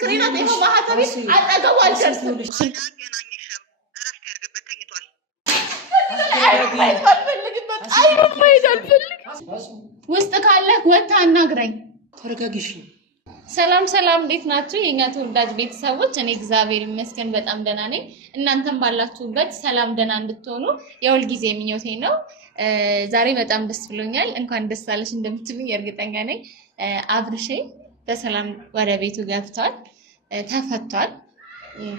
ምስክሬና ነው ማህተቤ አጠገቡ አልደርስም ውስጥ ካለ ወጣ አናግረኝ ተረጋግሽ ሰላም ሰላም እንዴት ናችሁ የኛ ተወዳጅ ቤተሰቦች እኔ እግዚአብሔር ይመስገን በጣም ደህና ነኝ እናንተም ባላችሁበት ሰላም ደህና እንድትሆኑ የሁል ጊዜ ምኞቴ ነው ዛሬ በጣም ደስ ብሎኛል እንኳን ደስ አለሽ እንደምትሉኝ እርግጠኛ ነኝ አብርሼ በሰላም ወደ ቤቱ ገብቷል ተፈቷል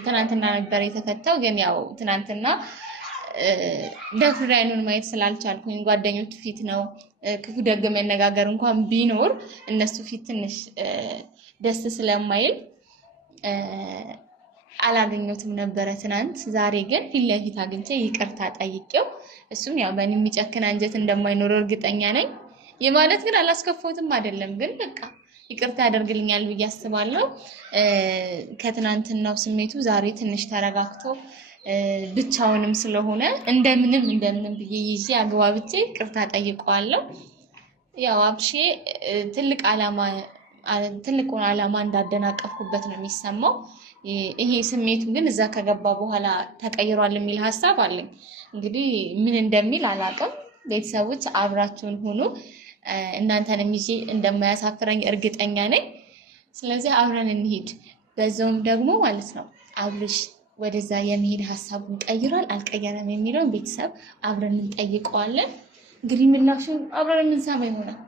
ትናንትና ነበር የተፈታው ግን ያው ትናንትና ደፍራይኑን ማየት ስላልቻልኩኝ ጓደኞቹ ፊት ነው ክፉ ደግ መነጋገር እንኳን ቢኖር እነሱ ፊት ትንሽ ደስ ስለማይል አላገኘሁትም ነበር ትናንት ዛሬ ግን ፊት ለፊት አግኝቼ ይቅርታ ጠይቄው እሱም ያው በእኔ የሚጨክን አንጀት እንደማይኖር እርግጠኛ ነኝ የማለት ግን አላስከፈውትም አይደለም ግን በቃ ይቅርታ ያደርግልኛል ብዬ አስባለሁ ከትናንትናው ስሜቱ ዛሬ ትንሽ ተረጋግቶ ብቻውንም ስለሆነ እንደምንም ብዬ ይዤ አግባብቼ ይቅርታ ጠይቀዋለሁ ያው አብሼ ትልቁን ዓላማ እንዳደናቀፍኩበት ነው የሚሰማው ይሄ ስሜቱ ግን እዛ ከገባ በኋላ ተቀይሯል የሚል ሐሳብ አለኝ እንግዲህ ምን እንደሚል አላውቅም ቤተሰቦች አብራችሁን ሆኖ እናንተንም ይዤ እንደማያሳፍረኝ እርግጠኛ ነኝ ስለዚህ አብረን እንሂድ በዛውም ደግሞ ማለት ነው አብርሽ ወደዛ የመሄድ ሐሳቡን ቀይሯል አልቀየረም የሚለውን ቤተሰብ አብረን እንጠይቀዋለን እንግዲህ ምላሹ አብረን እንሰማ ይሆናል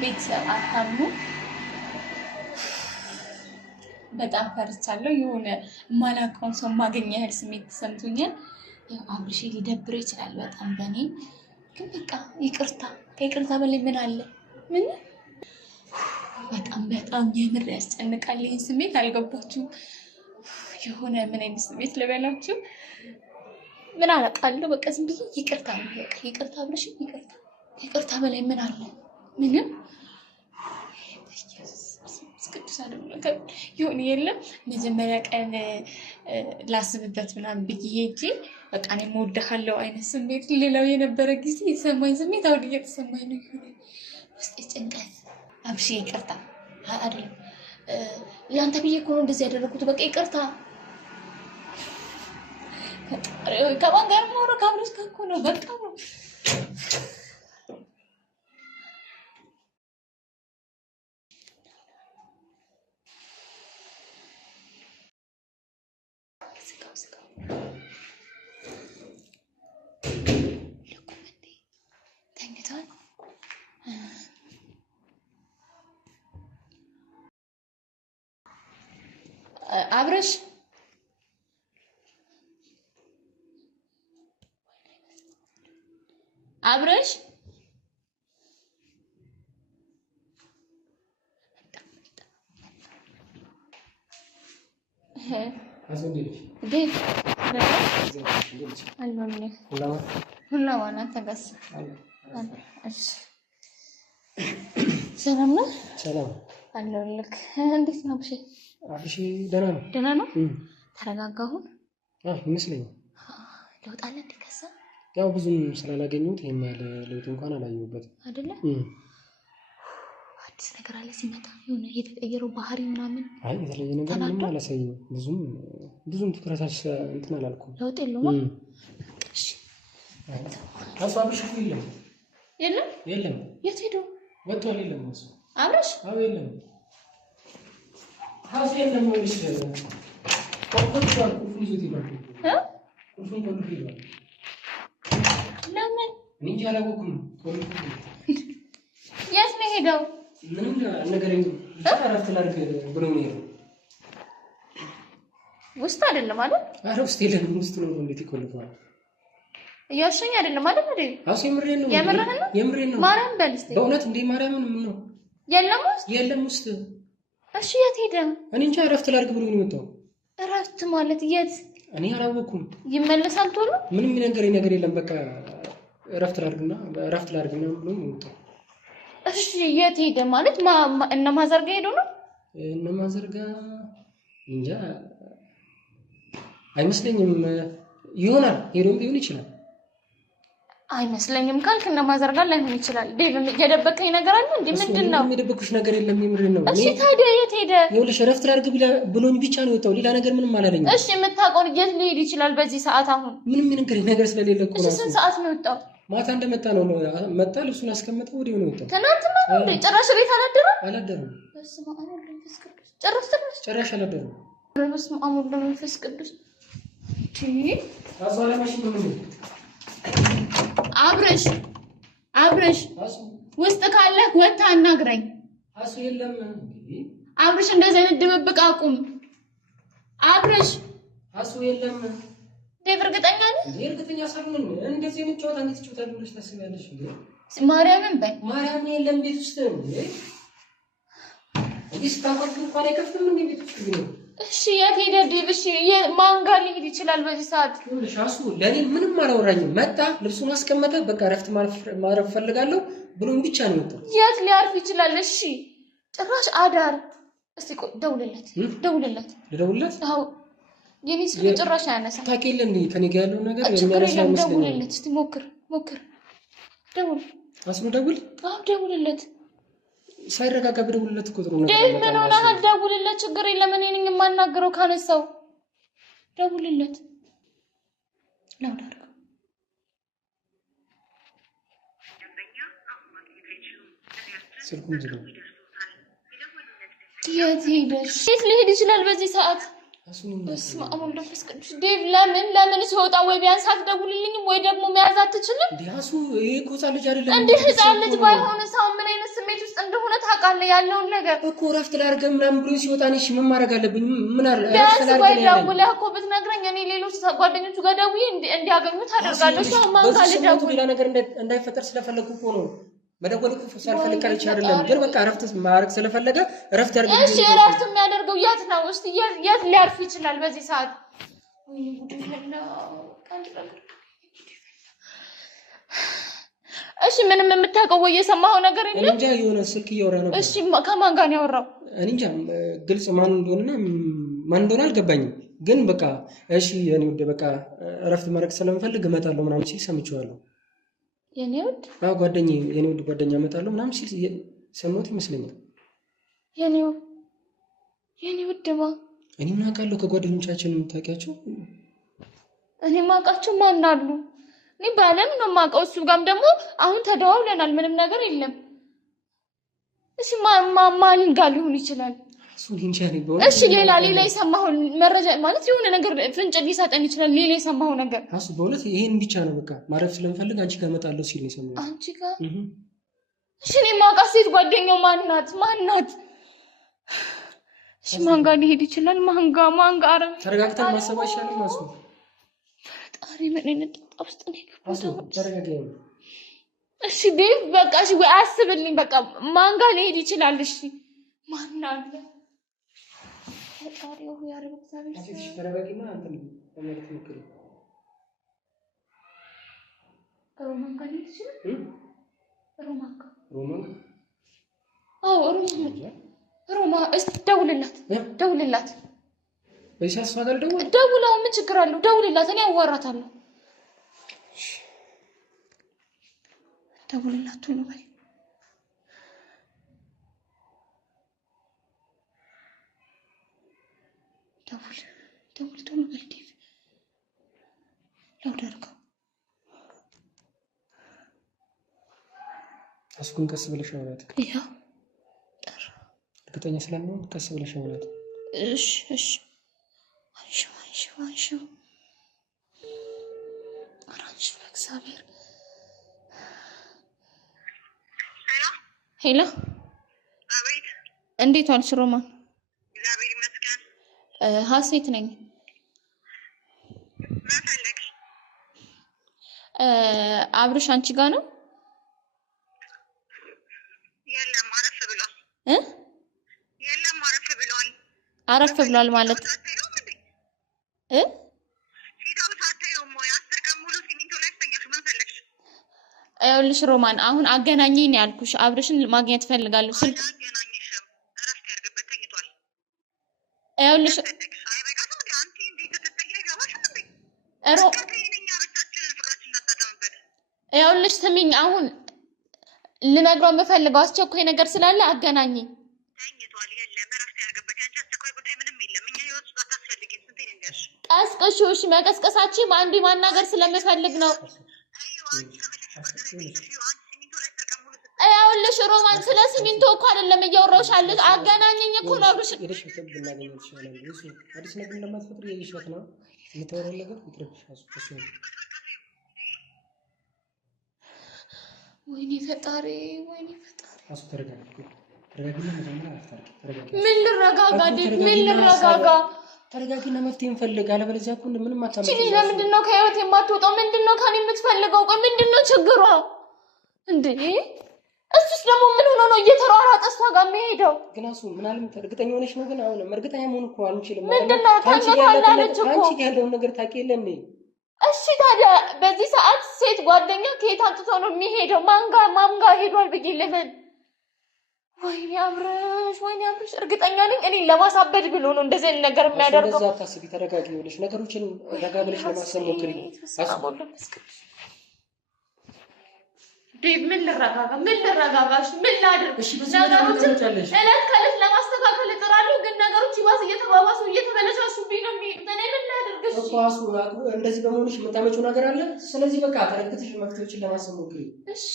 ቤተሰብ አታምኑ በጣም ፈርቻለሁ የሆነ ማላውቀውን ሰው ማገኘ ያህል ስሜት ተሰምቶኛል ያው አብርሽ ሊደብር ይችላል በጣም በኔ ግን በቃ ይቅርታ በላይ ምን አለ ምን በጣም የምር ያስጨንቃል ይሄን ስሜት አልገባችሁም የሆነ ምን አይነት ስሜት ልበላችሁ ምን አላውቃለሁ በቃ ዝም ብዬ ይቅርታ አብርሽ ይቅርታ በላይ ምን አለ ምንም ቅዱስ አይደለም ይሁን የለም መጀመሪያ ቀን ላስብበት ምናምን ብዬ በቃ እኔ ሞደሃለው አይነት ስሜት ሌላው የነበረ ጊዜ የተሰማኝ ስሜት አሁን እየተሰማኝ ነው ይሁን ውስጥ ጭንቀት አብሽ ይቅርታ አይደለም ላንተ ብዬ እኮ ነው እንደዚህ ያደረኩት በቃ ይቅርታ ከማን ጋር ነው ካብረስ እኮ ነው በቃ ነው አብርሽ ዴት አልበምኔ ሁላዋና ተገስ እሺ ሰላም ነው ሰላም አለልክ እንዴት ነው አብሽ ደህና ነው ተረጋጋሁ ይመስለኛል ለውጣለ እንድከሳ ያው ብዙም ስላላገኙት ይሄማል ለውጥ እንኳን አላየሁበትም አይደለ አዲስ ነገር አለ ሲመጣ የሆነ የተቀየረው ባህሪ ምናምን አይ የተለየ ነገር ምንም አላሳየኝም ብዙም ትኩረታች እንትን አላልኩም ለውጥ የለውም እሺ አብሽ የለም የት ሄዶ ወጥቷል የለም እሱ አብርሽ አዎ የለም ሀስ የለም ወይስ ቆንጆ ይዞት ይባል ለምን እንጂ አላወኩም የት ነው ሄደው ምንም ነገር የለም አረፍት ላድርግ ብሎ ነው ውስጥ አይደለም አይደል አረ ውስጥ የለም ውስጥ ነው እንዴት ይቆልፋል እያሸኝ አይደለም አይደል አይደል አስ የምሬን ነው ማርያም በልስቴ በእውነት እንዴ ማርያምን ምን ነው የለም ውስጥ እሺ የት ሄደ እኔ እንጃ አረፍት ላድርግ ብሎ ነው የመጣው አረፍት ማለት የት እኔ አላወኩም ይመለሳል ቶሎ ምንም ነገር የለም በቃ አረፍት ላድርግና ብሎ ነው የመጣው እሺ የት ሄደ ማለት እነ ማዘርጋ ሄዶ ነው እነ ማዘርጋ እንጃ አይመስለኝም። ይሆናል ሄዶም ሊሆን ይችላል። አይመስለኝም ካልክ እንደማዘር ጋር ላይሆን ይችላል። ዴቭ የደበቀኝ ነገር አለ እንዴ? ምንድነው? የደበኩሽ ነገር የለም። የምሬን ነው። እሺ ታዲያ የት ሄደ? ይኸውልሽ እረፍት ላድርግ ብሎኝ ብቻ ነው የወጣው። ሌላ ነገር ምንም አላለኝም። እሺ የምታውቀው የት ሊሄድ ይችላል በዚህ ሰዓት? አሁን ምንም ነገር ስለሌለ እኮ ነው። እሺ ስንት ሰዓት ነው የወጣው? ማታ እንደመጣ ነው መጣ፣ ልብሱን አስቀመጠ፣ ወዲያው ነው የወጣው። ትናንትና ነው እንዴ? ጭራሽ ቤት አላደረም። በስመ አብ ወወልድ ወመንፈስ ቅዱስ። ጭራሽ አላደረም። በስመ አብ ወወልድ ወመንፈስ ቅዱስ። አዟለማሽ ምን አብረሽ ውስጥ ካለህ ወጣ አናግረኝ። አሱ የለም አብረሽ እንደዚህ አይነት ድብብቅ አቁም። አብረሽ አሱ የለም። ዴቭ እርግጠኛ ነህ? እርግጠኛ ሳልሆን እንደዚህ አይነት ጨዋታ እንዴት ትጫወታለህ ብለሽ ታስቢያለሽ እንዴ? ማርያምን በይ። ማርያም የለም ቤት ውስጥ እንዴ? እዚህ ስታወቅ እንኳን አይከፍትም እንዴ ቤት ውስጥ ነው? እሺ የት ሄደ ዴቭ? እሺ ማን ጋር ሊሄድ ይችላል በዚህ ሰዓት? ሻሱ ለኔ ምንም አላወራኝም። መጣ፣ ልብሱን አስቀመጠ፣ በቃ እረፍት ማረፍ ፈልጋለሁ ብሎኝ ብቻ ነው የወጣው። የት ሊያርፍ ይችላል? እሺ ጭራሽ አዳር። እስቲ ደውልለት። ልደውልለት? አዎ የኔ ስልክ ጭራሽ አያነሳም። ታውቂያለሽ እንዴ ከኔ ጋር ያለው ነገር የሚያነሳ አይመስለኝም። ደውልለት እስቲ ሞክር። ደውል። አስሩ ደውል። አዎ ደውልለት። ሳይረጋጋ በደውልለት ቁጥሩ ነው። ዴቭ ምን ሆነሃል? ደውልለት። ችግር የለም እኔ ነኝ የማናገረው ካነሳው። ደውልለት። ላውድ አድርገው። ስልኩን ዝግ ነው። የት ሄደሽ? የት ሊሄድ ይችላል በዚህ ሰዓት? በስመ አብ ወወልድ ወመንፈስ ቅዱስ። ዴቭ ለምን ሲወጣ ወይ ቢያንስ አትደውልልኝም ወይ ደግሞ መያዝ አትችልም? ዲያሱ ይሄ እኮ ሕፃን ልጅ አይደለም እንዴ? ሕፃን ልጅ ባይሆን ሰው ምን አይነት ስሜት ውስጥ እንደሆነ ታውቃለህ? ያለውን ነገር እኮ እረፍት ላድርግ ምናምን ብሎ ሲወጣ እሺ ምን ማድረግ አለብኝ? ምን አለ ቢያንስ ወይ ደውለህ እኮ ብትነግረኝ እኔ ሌሎች ጓደኞቹ ጋር ደውዬ እንዲያገኙት አደርጋለሁ። እሺ ማን ካለ ደውል። ሌላ ነገር እንዳይፈጠር ስለፈለኩ እኮ ነው መደወል እኮ ሳልፈልግ ቀርቼ አይደለም፣ ግን በቃ እረፍት ማድረግ ስለፈለገ እረፍት ያድርግ። እሺ እረፍት የሚያደርገው የት ነው? እስቲ የት ሊያርፍ ይችላል በዚህ ሰዓት? እሺ ምንም የምታውቀው ወይ የሰማኸው ነገር የለም? እንጃ የሆነ ስልክ እያወራ ነበር። እሺ ከማን ጋር ነው ያወራው? እኔ እንጃ ግልጽ ማን እንደሆነ አልገባኝም፣ ግን በቃ እሺ እኔ ወደ በቃ እረፍት ማድረግ ስለምፈልግ እመጣለሁ ምናምን ሲል ሰምቼዋለሁ። የኔ ውድ ጓደኛ እመጣለሁ ምናምን ሲል ሰማሁት ይመስለኛል። የኔ ውድማ እኔ ምን አውቃለሁ? ከጓደኞቻችን የምታውቂያቸው? እኔ የማውቃቸው ማን አሉ? እኔ ባለን ነው የማውቀው። እሱ ጋርም ደግሞ አሁን ተደዋውለናል። ምንም ነገር የለም። እሺ ማን ጋር ሊሆን ይችላል? እሺ ሌላ የሰማኸው መረጃ ማለት የሆነ ነገር ፍንጭ ሊሰጠን ይችላል። ሌላ የሰማኸው ነገር እሱ በእውነት ይሄን ብቻ ነው። በቃ ማረፍ ስለምፈልግ አንቺ ጋር እመጣለሁ ሲል ነው የሰማሁት። አንቺ ጋር? እሺ እኔ የማውቃት ሴት ጓደኛው ማን ናት? እሺ ማን ጋር ሊሄድ ይችላል? ማን ጋር? ተረጋግተን ማሰብ አይሻልም? ፈጣሪ ምን አይነት ጣጣ ውስጥ ነው የገባሁት? ተረጋግተን እሺ ዴቭ በቃ እሺ ወይ አስብልኝ። በቃ ማን ጋር ሊሄድ ይችላል? እሺ ማን አለ? ፈጣሪው ያረብ እግዚአብሔር ተረጋግና አንተም ተመልከት ምክር ሮማን ጋር ሊሄድ ይችላል? ሮማን አዎ ሮማ እስቲ ደውልላት። በዚህ ሰዓት ጋር ደውለው ምን ችግር አለው? ደውልላት፣ እኔ አዋራታለሁ። ደውልላት ቶሎ በይ። ደውል ቶሎ በይ ዴቭ። ላውድ አድርገው። አስኩን ቀስ ብለሽ አውራት። ይኸው እርግጠኛ ስለማይሆን ቀስ ብለሽ አውራት። እሺ አንሺው አራንሽ በእግዚአብሔር። ሄሎ አቤት። እንዴት ዋልሽ ሮማን? እግዚአብሔር ይመስገን። ሀሴት ነኝ። ምን ፈለግሽ? አብርሽ አንቺ ጋር ነው? የለም አረፍ ብሏል። የለም አረፍ ብሏል። አረፍ ብሏል ማለት ሲታው ሳታየውም ወይ 10 ቀን ሙሉ ሲሚንቶ ላይ ተኛሽ። ምን ፈለግሽ? ይኸውልሽ ሮማን አሁን አገናኘኝ ያልኩሽ አብርሽን ማግኘት ፈልጋለሁ። ስልክ አገናኝሽም። እረፍት ያድርግበት፣ ተኝቷል። ይኸውልሽ ይኸውልሽ ስሚኝ፣ አሁን ልነግረው የምፈልገው አስቸኳይ ነገር ስላለ አገናኘኝ። ቀስቅሾሽ መቀስቀሳችን አንዴ ማናገር ስለምፈልግ ነው። ይኸውልሽ ሮማን ስለ ሲሚንቶ እኮ አይደለም እያወራሁሽ ያለሁት፣ አገናኘኝ እኮ ነው። አብርሽ ወይኔ ፈጣሪ ወይኔ ፈጣሪ። ምን ልረጋጋ? ምን ልረጋጋ? ተረጋጊና መፍትሄ እንፈልግ። አለበለዚያ እኮ ምንም አታመጣም። እቺ ለምንድን ነው ከህይወት የማትወጣው? ምንድን ነው ከኔ የምትፈልገው? ቆይ ምንድን ነው ችግሯ እንዴ? እሱስ ደግሞ ምን ሆኖ ነው እየተሯሯጠ እሷ ጋር የሚሄደው? ግን እሱ ምናልም እርግጠኛ ሆነሽ ነው? ግን አሁን እርግጠኛ መሆን እኮ አንችልም። ምንድን ነው ታውቃለች እኮ አንቺ ያለውን ነገር ታውቂ የለ እንዴ? እሺ ታዲያ በዚህ ሰዓት ሴት ጓደኛ ከየት አንጥቶ ነው የሚሄደው? ማን ጋር ሄዷል ብዬ ልበል? ወይኔ አብርሽ እርግጠኛ ነኝ እኔን ለማሳበድ ብሎ ነው እንደዚህ አይነት ነገር የሚያደርገው። እንደዛ አታስቢ፣ ተረጋጊ ብለሽ ነገሮችን ረጋ ብለሽ ለማሰብ ሞክሪ። ዴቭ ምን ልረጋጋ? ምን ላድርግ? ነገሮችን እለት ከእለት ለማስተካከል እጥራለሁ፣ ግን ነገሮች ይባስ እየተባባሱ እየተበለሻሹብኝ ነው የሚሄዱት። እኔ ምን ላድርግ? እሺ እኮ አሱ እንደዚህ በመሆንሽ የምታመጪው ነገር አለ። ስለዚህ በቃ ተረጋግተሽ መፍትሄዎችን ለማሰብ ሞክሪ። እሺ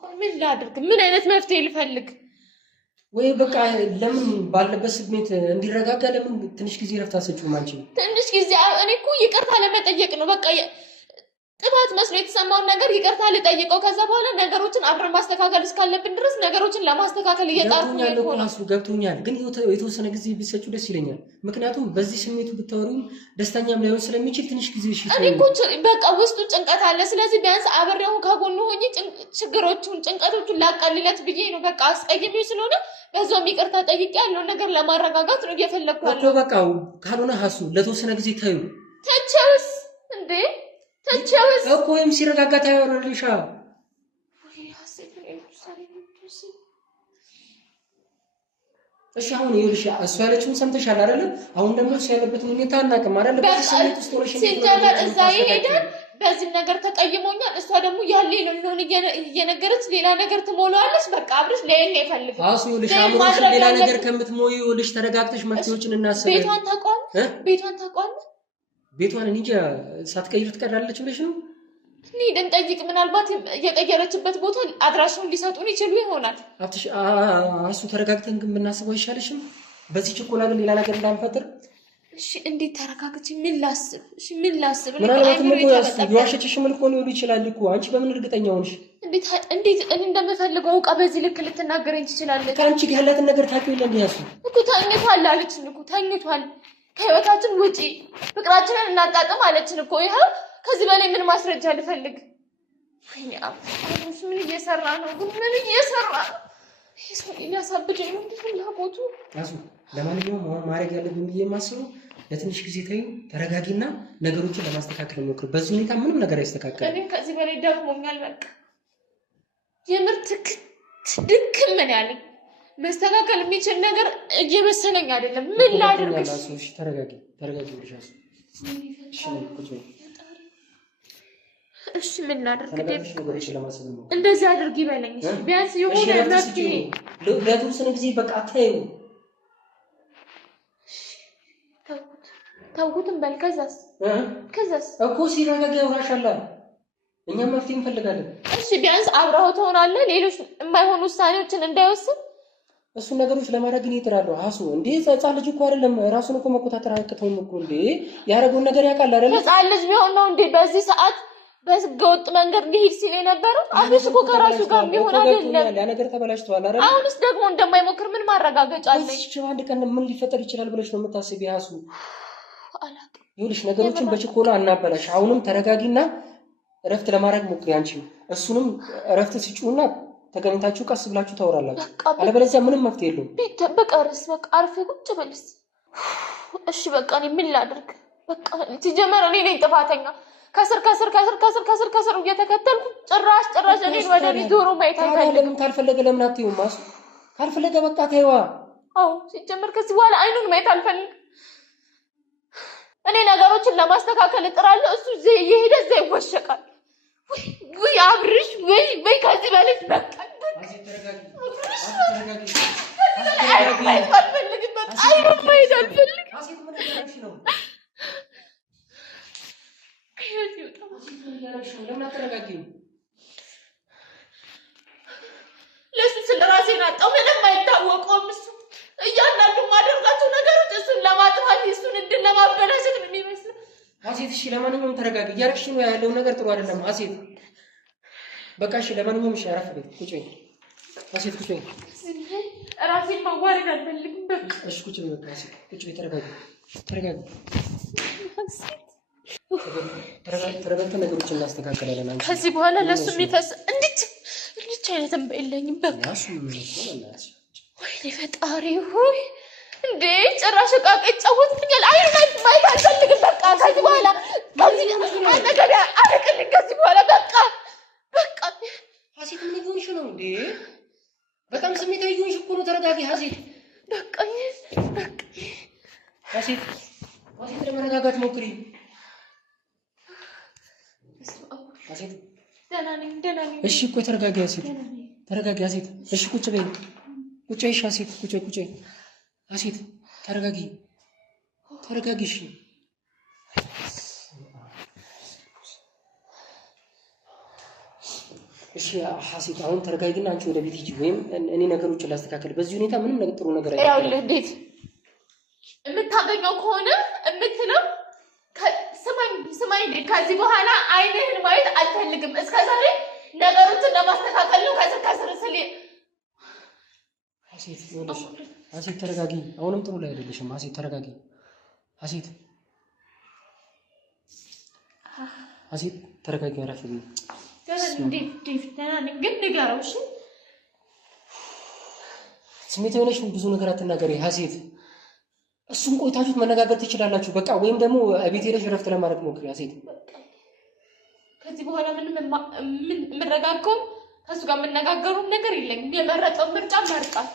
ቆይ ምን ላድርግ? ምን አይነት መፍትሄ ልፈልግ? ወይ በቃ ለምን ባለበት ስሜት እንዲረጋጋ ለምን ትንሽ ጊዜ ረፍት አሰጪውም? አንቺ ትንሽ ጊዜ እኔ እኮ ይቅርታ ለመጠየቅ ነው በቃ ጥፋት መስሎ የተሰማውን ነገር ይቅርታ ልጠይቀው። ከዛ በኋላ ነገሮችን አብረን ማስተካከል እስካለብን ድረስ ነገሮችን ለማስተካከል እየጣርኩ ነው። ገብቶኛል፣ ግን የተወሰነ ጊዜ ቢሰጪው ደስ ይለኛል። ምክንያቱም በዚህ ስሜቱ ብታወሪው ደስተኛም ላይሆን ስለሚችል ትንሽ ጊዜ እኔ እኮ በቃ ውስጡ ጭንቀት አለ። ስለዚህ ቢያንስ አብሬው ከጎኑ ሆኜ ጭንቀቶቹን ላቀልለት ብዬ ነው። በቃ አስቀይሜው ስለሆነ በዛውም ይቅርታ ጠይቄ ያለውን ነገር ለማረጋጋት ነው እየፈለኩ ያለው እኮ። በቃ ካልሆነ ሀሱ ለተወሰነ ጊዜ ታዩ ተቸውስ እንዴ ተቸውስ እኮ ወይም ሲረጋጋ ታወራልሻ። እሺ አሁን ይኸውልሽ እሱ ያለችውን ሰምተሻል አይደለ? አሁን ደግሞ እሱ ያለበትን ሁኔታ አናውቅም አይደለ? በዚህ ስሜት ውስጥ ሆነሽ ሲጀመር እዛ ይሄዳል። በዚህ ነገር ተቀይሞኛል። እሷ ደግሞ ያለ ነው እየነገረች ሌላ ነገር ትሞላዋለች። በቃ አብርሽ ለየኔ ይፈልግ አሱ ይኸውልሽ አምሮሽ ሌላ ነገር ከምትሞይ ይኸውልሽ ተረጋግተሽ መፍትሄዎችን እናስብ። ቤቷን ታውቀዋለህ? ቤቷን እንጃ ሳትቀይር ትቀራለች ብለሽ ነው? ሄደን ጠይቅ። ምናልባት የቀየረችበት ቦታ አድራሻውን ሊሰጡን ይችሉ ይሆናል። እሱ ተረጋግተን ግን ብናስበው አይሻልሽም? በዚህ ችኮላ ግን ሌላ ነገር እንዳንፈጥር። እሺ እንዴት ተረጋግቼ ምን ላስብ? እሺ ምን ላስብ? ምናልባትም እኮ የዋሸችሽም ሊሆን ይችላል እኮ። አንቺ በምን እርግጠኛ ሆንሽ? እንዴት እኔ እንደምፈልገው አውቃ በዚህ ልክ ልትናገረኝ ትችላለች? ከአንቺ ጋር ያላትን ነገር ታውቂው የለ እንዴ? ያሱ እኮ ተኝቷል አለችን እኮ ተኝቷል። ከህይወታችን ውጪ ፍቅራችንን እናጣጥም አለችን እኮ። ይኸው ከዚህ በላይ ምን ማስረጃ ልፈልግ? ወይኔ አብርሽ ምን እየሰራ ነው? ምን እየሰራ ነው? ይሄስ እያሳበደኝ ነው። ፍላጎቱ ያሱ ለማንኛውም ማድረግ ያለብን ብዬ የማስበው ለትንሽ ጊዜ ተይው፣ ተረጋጊና ነገሮችን ለማስተካከል ሞክር። በዚህ ሁኔታ ምንም ነገር አይስተካከልም። እኔ ከዚህ በላይ ደክሞኛል። በቃ የምርት ድክም ምን ያለኝ መስተካከል የሚችል ነገር እየመሰለኝ አይደለም። ምን ላድርግ? እሺ ተረጋጊ ብለሻስ? እሺ ምን ላድርግ? እንደዚህ አድርግ ይበለኝ። ቢያንስ የሆነ መፍትሄ ለተወሰነ ጊዜ በቃ ተይው። ተውኩትም በል። ከዛስ እኮ ሲረጋጋ ያውራሻል። እኛም መፍትሄ እንፈልጋለን። እሺ ቢያንስ አብረኸው ትሆናለህ፣ ሌሎች የማይሆኑ ውሳኔዎችን እንዳይወስን። እሱን ነገሮች ለማድረግ ግን ይጥራለሁ። አሱ እንዴ ህፃን ልጅ እኮ አይደለም፣ ራሱን እኮ መቆጣጠር አያቅተውም እኮ። እንዴ ያደረገውን ነገር ያውቃል አይደል? ህፃን ልጅ ቢሆን ነው እንዴ በዚህ ሰዓት በህገወጥ መንገድ ሊሄድ ሲል የነበረው? አሁንስ እኮ ከራሱ ጋር ቢሆን አይደለም። ያ ነገር ተበላሽቷል አይደል? አሁንስ ደግሞ እንደማይሞክር ምን ማረጋገጫ አለኝ? እሺ አንድ ቀን ምን ሊፈጠር ይችላል ብለሽ ነው የምታስቢው? ያሱ አላውቅም። ይኸውልሽ ነገሮችን በችኮላ አናበላሽ። አሁንም ተረጋጊና እረፍት ለማድረግ ሞክሪ። አንቺ እሱንም እረፍት ሲጩና ተገናኝታችሁ ቀስ ብላችሁ ታወራላችሁ። አለበለዚያ ምንም መፍትሄ የለውም። በቃርስ በቃ አርፌ ቁጭ በልስ። እሺ በቃ እኔ ምን ላድርግ? በቃ ሲጀመር እኔ ነኝ ጥፋተኛ። ከስር እየተከተልኩ ጭራሽ እኔን ወደ እኔ ዞሮ ማየት አይፈልግም። ካልፈለገ ለምን አትይውም? ማሱ ካልፈለገ በቃ ተይዋ። አዎ ሲጀመር ከዚህ በኋላ አይኑን ማየት አልፈልግም። እኔ ነገሮችን ለማስተካከል እጥራለሁ፣ እሱ እየሄደ እዛ ይወሸቃል። ወይ አብርሽ ወይ ከዚህ በላይ በቃ ለሱ ስለ ራሴን አጣው። ምንም አይታወቀውም እሱ። እያንዳንዱ ማደርጋቸው ነገሮች እሱን ለማጥፋት እሱን እድል ለማበላሸት ነው የሚመስለው። አሴት እሺ፣ ለማንኛውም ተረጋጊ። እያደረግሽ ነው ያለው ነገር ጥሩ አይደለም አሴት። በቃ እሺ፣ ለማንኛውም እሺ፣ አረፍ በይ። ቁጭ በይ አሴት፣ ቁጭ በይ። ራሴን ማዋረድ አልፈልግም። በቃ እሺ፣ ቁጭ በይ። በቃ አሴት፣ ቁጭ በይ። ተረጋጊ፣ ተረጋጊ። ተረጋግተን ነገሮችን እናስተካክላለን። አንቺ ከዚህ በኋላ ለሱ የሚፈስ እንዴት አይነት እንባ የለኝም። በቃ እሱ ምን ነው ወይኔ ፈጣሪ ሆይ! እንዴ ጭራሽ ዕቃ ይጫወትልኛል። ማየት አልፈልግም። በቃ ከዚህ በኋላ ነገር አረቅልኝ። ከዚህ በኋላ በቃ ሀሴት ምን ይሆንሽ ነው እንዴ? በጣም ስሜታዊ ይሆንሽ እኮ ነው። ተረጋጊ ሀሴት። በቃ ሀሴት ለመረጋጋት ሞክሪ ሀሴት። ደህና ነኝ። እሺ እኮ ተረጋጊ ሀሴት፣ ተረጋጊ ሀሴት። እሺ ቁጭ በይ፣ ቁጭ በይ ሀሴት፣ ቁጭ በይ ሀሴት። ተረጋጊ። እሺ እሺ ሀሴት፣ አሁን ተረጋጊና አንቺ ወደ ቤት ሂጂ፣ ወይም እኔ ነገሮችን ላስተካከል። በዚህ ሁኔታ ምንም ነገር ጥሩ ነገር አይደለም። ያው እንዴት የምታገኘው ከሆነ የምትለው ስማኝ፣ ከዚህ በኋላ አይንህን ማየት አልፈልግም። እስከዛሬ ነገሮችን ለማስተካከል ነው ከስር ስል ሀሴት ተረጋጊ። አሁንም ጥሩ ላይ አይደለሽም ሀሴት፣ ተረጋጊ ሀሴት ተረጋጊ። አረፍ በይ። ግን ንገረው እሺ። ስሜታዊ ሆነሽ ብዙ ነገር አትናገሪ ሀሴት። እሱን ቆይታችሁት መነጋገር ትችላላችሁ። በቃ ወይም ደግሞ ቤት ሄደሽ እረፍት ለማድረግ ሞክሪ ሀሴት። ከዚህ በኋላ ምንም የምረጋጋው ከእሱ ጋር የምነጋገሩም ነገር የለኝም። የመረጠው ምርጫ መርጣል።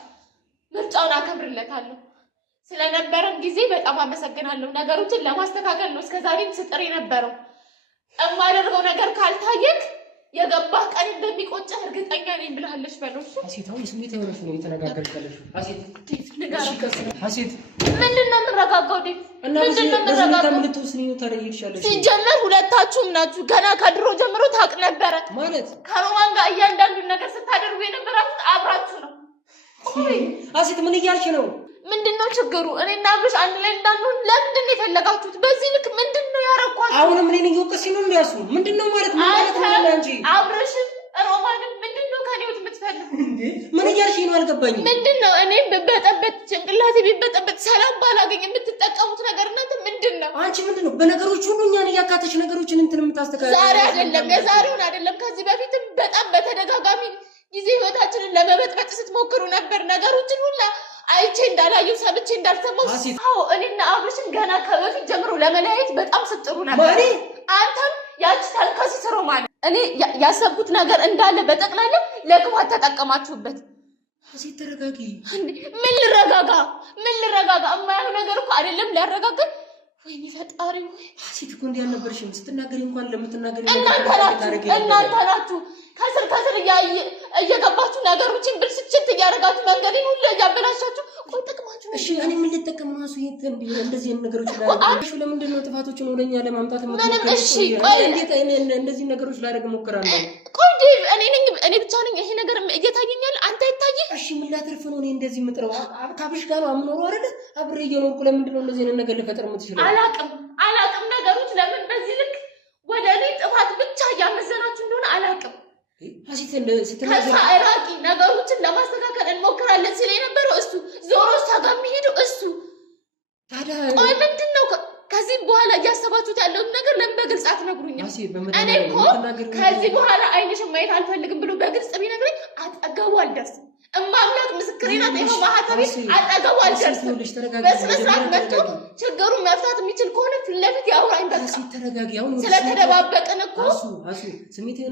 ምርጫውን አከብርለታለሁ። ስለነበረን ጊዜ በጣም አመሰግናለሁ። ነገሮችን ለማስተካከል ነው እስከዛሬም ስጥር የነበረው። የማደርገው ነገር ካልታየክ የገባህ ቀን እንደሚቆጨህ እርግጠኛ ነኝ ብለሃለች። በለሽ ሀሴት፣ አሁን ስሜት አይሆንሽ ነው የተነጋገርሽ ያለሽው ሀሴት። ሀሴት ምንድን ነው የምረጋጋው? ሲጀመር ሁለታችሁም ናችሁ። ገና ከድሮ ጀምሮ ታውቅ ነበረ ማለት ከሮማን ጋር እያንዳንዱን ነገር ስታደርጉ የነበራችሁት አብራችሁ ነው። ሀሴት ምን እያልሽ ነው? ምንድን ነው ችግሩ? እኔና አብርሽ አንድ ላይ እንዳንሆን ለምንድን ነው የፈለጋችሁት? በዚህ ልክ ምንድን ነው ያረኳችሁ? አሁንም እኔን እየወቀስሽ ነው እንዲያሱ ምንድን ነው ማለት ነው? እንጂ አብርሽም ሮማንም ምንድን ነው ከኔ ውስጥ የምትፈልጉ? ምን እያልሽ ነው? አልገባኝም። ምንድን ነው እኔም ብበጠበጥ ጭንቅላቴ ቢበጠበጥ ሰላም ባላገኝ የምትጠቀሙት ነገር እናንተ ምንድን ነው? አንቺ ምንድን ነው በነገሮች ሁሉ እኛን እያካተሽ ነገሮችን እንትን የምታስተካክል? ዛሬ አይደለም የዛሬውን አይደለም፣ ከዚህ በፊትም በጣም በተደጋጋሚ ጊዜ ህይወታችንን ለመበጥበጥ ስትሞክሩ ነበር። ነገሮችን ሁላ አይቼ እንዳላየው ሰምቼ እንዳልሰማው። አዎ እኔና አብርሽን ገና ከበፊት ጀምሮ ለመለያየት በጣም ስትጥሩ ነበር። አንተም ያቺ ተልካሲ ሮማን እኔ ያሰብኩት ነገር እንዳለ በጠቅላላ ለክፋት ተጠቀማችሁበት። ሀሴት ተረጋጊ። ምን ልረጋጋ? የማየው ነገር እኮ አይደለም ሊያረጋግጥ። ወይኔ ፈጣሪ ወይ! ሀሴት እኮ እንዲህ አልነበርሽም። ስትናገሪ እንኳን ለምትናገሪ እናንተ ናችሁ ከስር እየገባችሁ ነገሮችን ብልሽት እያደረጋችሁ መንገዴን ሁሉ እያበላሻችሁ። ቆይ ጥቅማችሁ እሺ፣ እኔ ምን ልጠቀም ነው? ይሄ እንደዚህ ነገሮች ላደርግ ለምንድን ነው ጥፋቶችን ወደኛ ለማምጣት ምንም? እሺ ቆይ እንዴት እንደዚህ ነገሮች ላደርግ ሞክራለሁ? ቆይ ዴቭ፣ እኔ ብቻ ነኝ ይሄ ነገር እየታየኛል? አንተ አይታየህ? እሺ ምን ላተርፍ ነው እኔ እንደዚህ የምጥረው? ከአብርሽ ጋር ነው የምኖረው አይደል? አብሬ እየኖርኩ ለምንድን ነው እንደዚህ ነገር ልፈጥር የምትችለው? አላቅም ነገሮች ለምን በዚህ ልክ ወደ እኔ ጥፋት ብቻ እያመዘናችሁ እንደሆነ አላቅም። ከዛ እራቂ፣ ነገሮችን ለማስተካከል እንሞክራለን ሲል የነበረው እሱ ዞሮ እሷ ጋር የሚሄደው እሱ። ቆይ ምንድን ነው ከዚህም በኋላ እያሰባችሁት ያለውን ነገር ለምን በግልጽ አትነግሩኝም? እኔ እኮ ከዚህ በኋላ አይንሽን ማየት አልፈልግም ብሎ በግልጽ ቢነግረኝ አጠገቡ አልደርስም። እማምላክ ምስክሬ ናት። ይኸው ማህተቤ አጠገቡ አልደርስም። በስነ ስርዓት መጥቶ ችግሩን መፍታት የሚችል ከሆነ ፊት ለፊት ያውራኝ። በቃ ስለተደባበቅን እኮ ስሜታዊ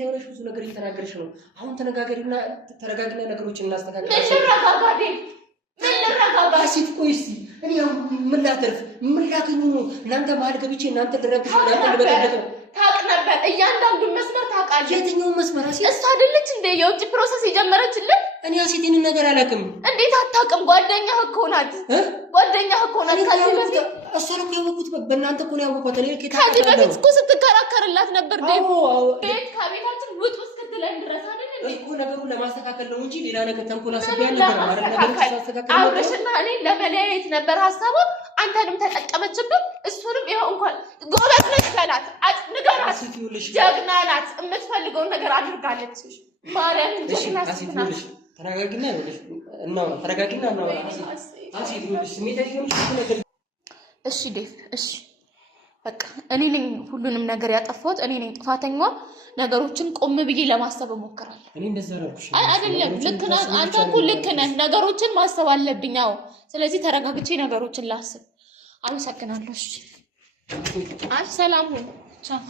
የሆነሽ ብዙ ነገር እየተናገርሽ ነው። አሁን ተነጋገሪና ተረጋግና ነገሮችን እናስተካክል። ምን ልረጋጋ? ሴት ቆይ እስኪ እኔ አሁን ምን ላተርፍ ምን ላገኙ ነው? እናንተ መሀል ገብቼ እናንተ ልረብሽ እናንተ ልበጠበጥ ነው። ታውቅ ነበር እያንዳንዱን መስመር ታውቃለህ። የትኛውን መስመር? እሷ አይደለች እንደ የውጭ ፕሮሰስ የጀመረችልን? እኔ አሴቴን ነገር አላውቅም። እንዴት አታውቅም? ጓደኛህ እኮ ናት። ጓደኛህ እኮ ናት። ከዚህ በፊት እሷን እኮ ያወኩት በእናንተ እኮ ነው ያወኳት። እኔ ከዚህ በፊት እኮ ስትከራከርላት ነበር። ቤት ከቤታችን ውጡ እስክትለን ድረስ አይደል እኮ ነገሩን ለማስተካከል ነው እንጂ ሌላ ነገር ተንኮል አስቤ አልነበረም። አብረሽና እኔ ለመለያየት ነበር ሀሳቧ። አንተንም ተጠቀመችብን። እሱንም ይኸው እንኳን ጎበዝ ነች በላት፣ ንገራት። ጀግና ናት። የምትፈልገውን ነገር አድርጋለች። ማርያም ጀግና ሴት ናት። ተረጋጊና እናውራ። ተረጋጊና እናውራ። እሺ ዴቭ፣ እሺ በቃ እኔ ነኝ ሁሉንም ነገር ያጠፋሁት፣ እኔ ነኝ ጥፋተኛዋ። ነገሮችን ቆም ብዬ ለማሰብ እሞክራለሁ። እኔ እንደዛ አልኩሽ አይደለም። ልክ ነህ አንተ እኮ ልክ ነህ። ነገሮችን ማሰብ አለብኝ። አዎ፣ ስለዚህ ተረጋግቼ ነገሮችን ላስብ። አመሰግናለሁ። እሺ፣ ሰላም ሁን። ቻው